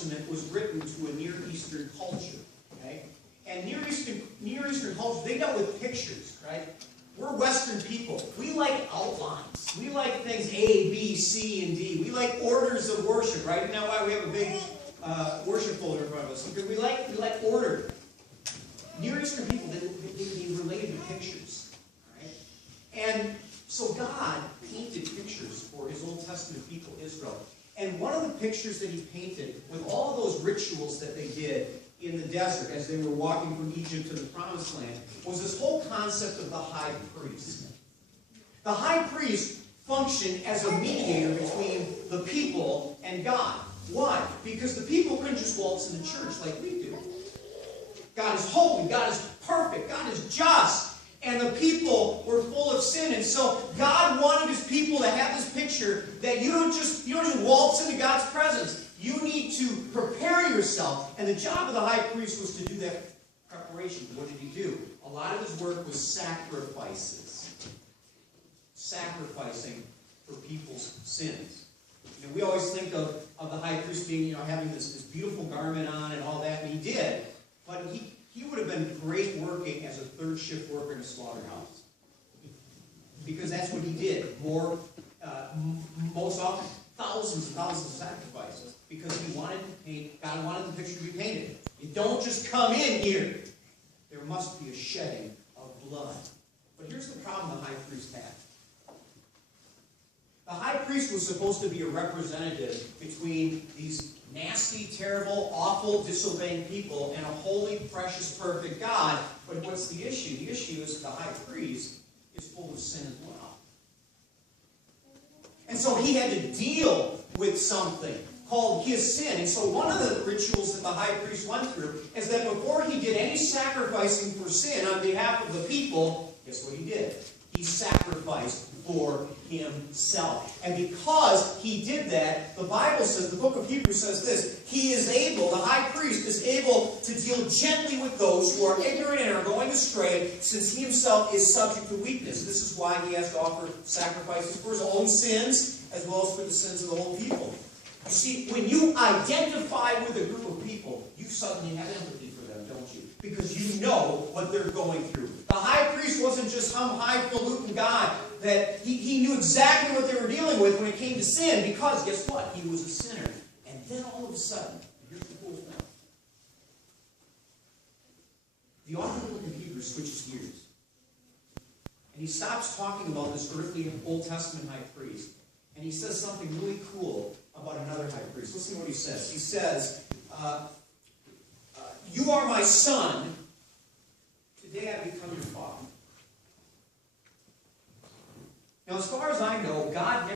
Testament was written to a Near Eastern culture. Okay? And Near Eastern culture, they dealt with pictures, right? We're Western people. We like outlines. We like things A, B, C, and D. We like orders of worship, right? Isn't that why we have a big worship folder in front of us? Because we like order. Near Eastern people, they related to pictures. Right? And so God painted pictures for his Old Testament people, Israel. And one of the pictures that he painted, with all those rituals that they did in the desert as they were walking from Egypt to the Promised Land, was this whole concept of the high priest. The high priest functioned as a mediator between the people and God. Why? Because the people couldn't just waltz in the church like we do. God is holy, God is perfect, God is just, and the people were full of sin. And so God wanted his people to have this picture that you don't just waltz into God's presence. You need to prepare yourself. And the job of the high priest was to do that preparation. What did he do? A lot of his work was sacrifices. Sacrificing for people's sins. You know, we always think of the high priest being, having this beautiful garment on and all that, and he did. But he would have been great working as a third shift worker in a slaughterhouse. Because that's what he did. Most often, thousands and thousands of sacrifices. Because God wanted the picture to be painted. You don't just come in here. There must be a shedding of blood. But here's the problem the high priest had. The high priest was supposed to be a representative between these nasty, terrible, awful, disobeying people and a holy, precious, perfect God. But what's the issue? The issue is the high priest is full of sin as well. And so he had to deal with something called his sin. And so one of the rituals that the high priest went through is that before he did any sacrificing for sin on behalf of the people, guess what he did? He sacrificed for himself. And because he did that, the Bible says, the book of Hebrews says this, he is able, the high priest is able to deal gently with those who are ignorant and are going astray, since he himself is subject to weakness. This is why he has to offer sacrifices for his own sins, as well as for the sins of the whole people. You see, when you identify with a group of people, you suddenly have empathy for them, don't you? Because you know what they're going through. The high priest wasn't just some highfalutin guy that he knew exactly what they were dealing with when it came to sin, because guess what? He was a sinner. And then all of a sudden, here's the cool thing. The author of the book of Hebrews switches gears. And he stops talking about this earthly Old Testament high priest. And he says something really cool about another high priest. Listen to what he says. He says, you are my son. Today I become your father. Now, as far as I know, God never